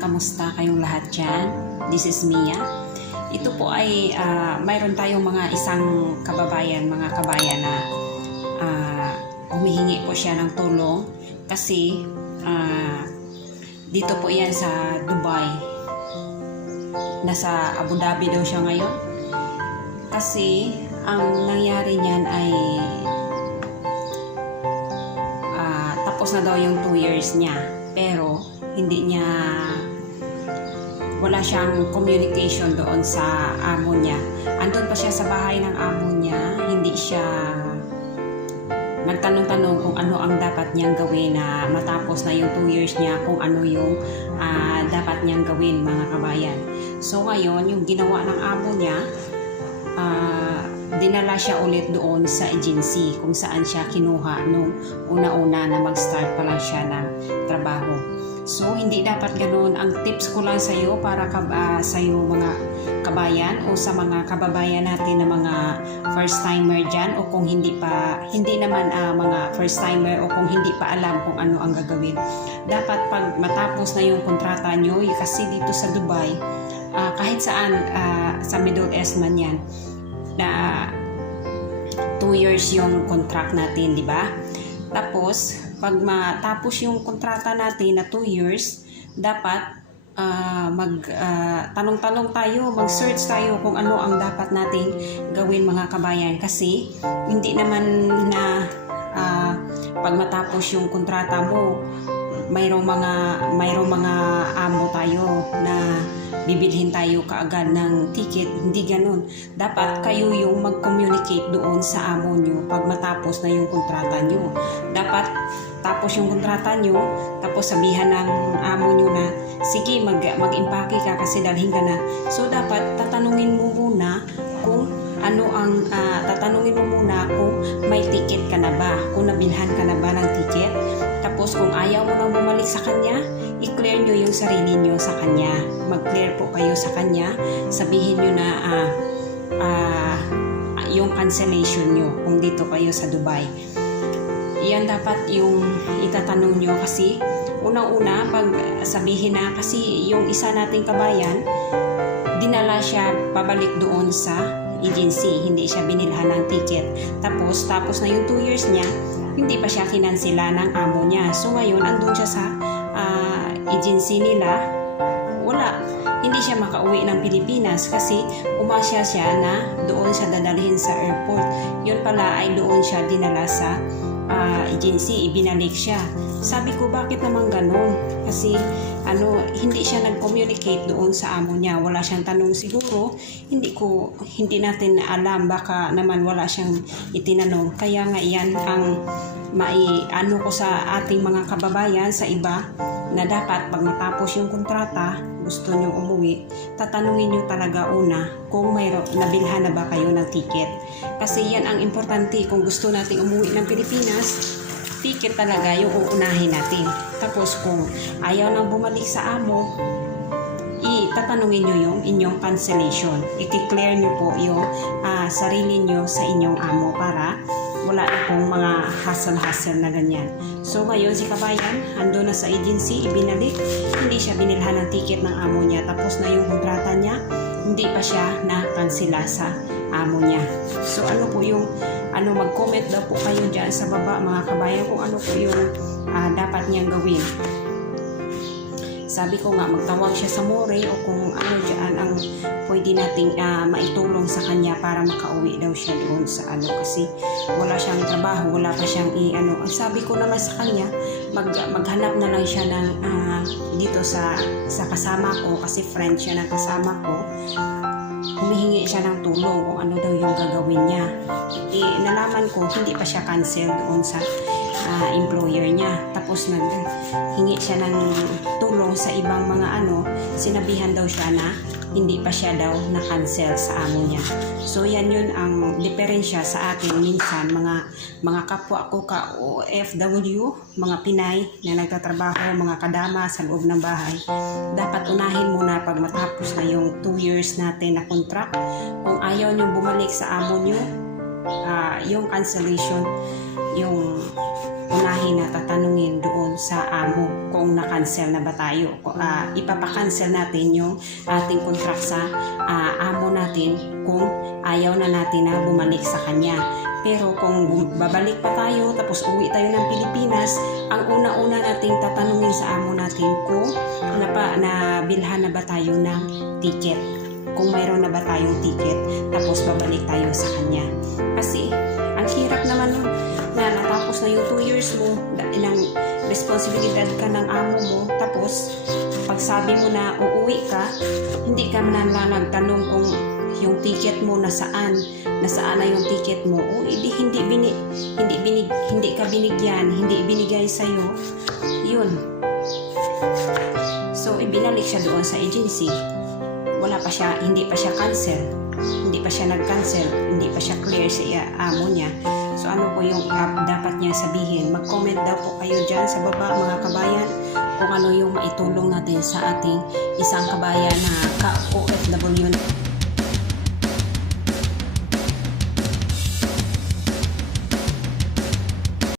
kamusta kayong lahat dyan? This is Mia. Ito po ay ah, mayroon tayong mga isang kababayan, mga kabayan na ah, humihingi po siya ng tulong kasi ah, dito po yan sa Dubai. Nasa Abu Dhabi daw siya ngayon. Kasi ang nangyari niyan ay ah, tapos na daw yung 2 years niya. Pero hindi niya wala siyang communication doon sa amo niya. Andun pa siya sa bahay ng amo niya, hindi siya nagtanong-tanong kung ano ang dapat niyang gawin na matapos na yung 2 years niya, kung ano yung ah, dapat niyang gawin mga kabayan. So ngayon, yung ginawa ng amo niya, ah, dinala siya ulit doon sa agency kung saan siya kinuha nung una-una na mag-start pa lang siya ng trabaho. So, hindi dapat ganun. Ang tips ko lang sa iyo para ka, ah, sa iyo mga kabayan o sa mga kababayan natin na mga first timer diyan o kung hindi pa hindi naman ah, mga first timer o kung hindi pa alam kung ano ang gagawin. Dapat pag matapos na yung kontrata nyo, kasi dito sa Dubai, ah, kahit saan ah, sa Middle East man yan, na 2 years yung contract natin, di ba? Tapos, pag matapos yung kontrata natin na 2 years, dapat ah, mag ah, tanong-tanong tayo, mag-search tayo kung ano ang dapat nating gawin mga kabayan. Kasi hindi naman na ah, pag matapos yung kontrata mo mayroong mga mayroong mga amo tayo na bibilhin tayo kaagad ng ticket, hindi ganun. Dapat kayo yung mag-communicate doon sa amo nyo pag matapos na yung kontrata nyo. Dapat tapos yung kontrata nyo, tapos sabihan ng amo nyo na, sige, mag, mag-impake ka kasi dalhin ka na. So, dapat tatanungin mo muna kung ano ang, ah, tatanungin mo muna kung may ticket ka na ba, kung nabilhan ka na ba ng ticket. Tapos, kung ayaw mo nang bumalik sa kanya, i-clear nyo yung sarili nyo sa kanya. Mag-clear po kayo sa kanya. Sabihin nyo na ah, ah, yung cancellation nyo kung dito kayo sa Dubai. Yan dapat yung itatanong nyo kasi unang-una pag sabihin na kasi yung isa nating kabayan dinala siya pabalik doon sa agency hindi siya binilhan ng ticket tapos tapos na yung 2 years niya hindi pa siya kinansila ng amo niya. So ngayon andun siya sa ah, agency nila. Wala. Hindi siya makauwi ng Pilipinas kasi umasya siya na doon siya dadalhin sa airport. Yun pala ay doon siya dinala sa ah, agency, ibinalik siya. Sabi ko, bakit naman ganun? Kasi, ano, hindi siya nag-communicate doon sa amo niya. Wala siyang tanong siguro. Hindi ko, hindi natin alam. Baka naman wala siyang itinanong. Kaya nga yan ang mai, ano ko sa ating mga kababayan sa iba na dapat pag matapos yung kontrata, gusto nyo umuwi, tatanungin nyo talaga una kung mayro, nabilhan na ba kayo ng ticket. Kasi yan ang importante kung gusto nating umuwi ng Pilipinas, ticket talaga yung uunahin natin. Tapos kung ayaw nang bumalik sa amo, itatanungin nyo yung inyong cancellation. I-clear nyo po yung ah, sarili nyo sa inyong amo para wala na pong mga hassle-hassle na ganyan. So ngayon si Kabayan, ando na sa agency, ibinalik, hindi siya binilhan ng ticket ng amo niya. Tapos na yung kontrata niya, hindi pa siya na-cancela sa amo niya. So ano po yung, ano mag-comment daw po kayo dyan sa baba mga kabayan kung ano po yung ah, dapat niyang gawin. Sabi ko nga, magtawag siya sa More o kung ano dyan ang pwede nating ah, maitulong sa kanya para makauwi daw siya doon sa ano kasi wala siyang trabaho, wala pa siyang i ano. Ang sabi ko naman sa kanya, mag, maghanap na lang siya ng ah, dito sa sa kasama ko kasi friend siya ng kasama ko. Humihingi siya ng tulong kung ano daw yung gagawin niya. Eh, nalaman ko, hindi pa siya cancel doon sa ah, employer niya. Tapos naghingi siya ng tulong sa ibang mga ano, sinabihan daw siya na hindi pa siya daw na-cancel sa amo niya. So yan yun ang diferensya sa atin minsan mga mga kapwa ko ka OFW, mga Pinay na nagtatrabaho, mga kadama sa loob ng bahay. Dapat unahin muna pag matapos na yung 2 years natin na contract. Kung ayaw nyo bumalik sa amo nyo, ah, yung cancellation, yung unahin na tatanungin doon sa amo kung na-cancel na ba tayo. Uh, ipapakancel natin yung ating contract sa ah, amo natin kung ayaw na natin na bumalik sa kanya. Pero kung babalik pa tayo tapos uwi tayo ng Pilipinas, ang una-una nating tatanungin sa amo natin kung napa, nabilhan na ba tayo ng ticket. Kung mayroon na ba tayong ticket, tapos babalik tayo sa kanya. Kasi, ang hirap naman yun na natapos na yung 2 years mo, da- ng responsibilidad ka ng amo mo, tapos pag sabi mo na uuwi ka, hindi ka lang nagtanong kung yung ticket mo nasaan, nasaan na yung ticket mo, o hindi hindi bini, hindi binig, hindi ka binigyan, hindi binigay sa iyo. Yun. So ibinalik siya doon sa agency. Wala pa siya, hindi pa siya cancel. Hindi pa siya nag-cancel, hindi pa siya clear sa amo niya. So ano po yung uh, dapat niya sabihin? Mag-comment daw po kayo dyan sa baba mga kabayan kung ano yung maitulong natin sa ating isang kabayan na ka-OFW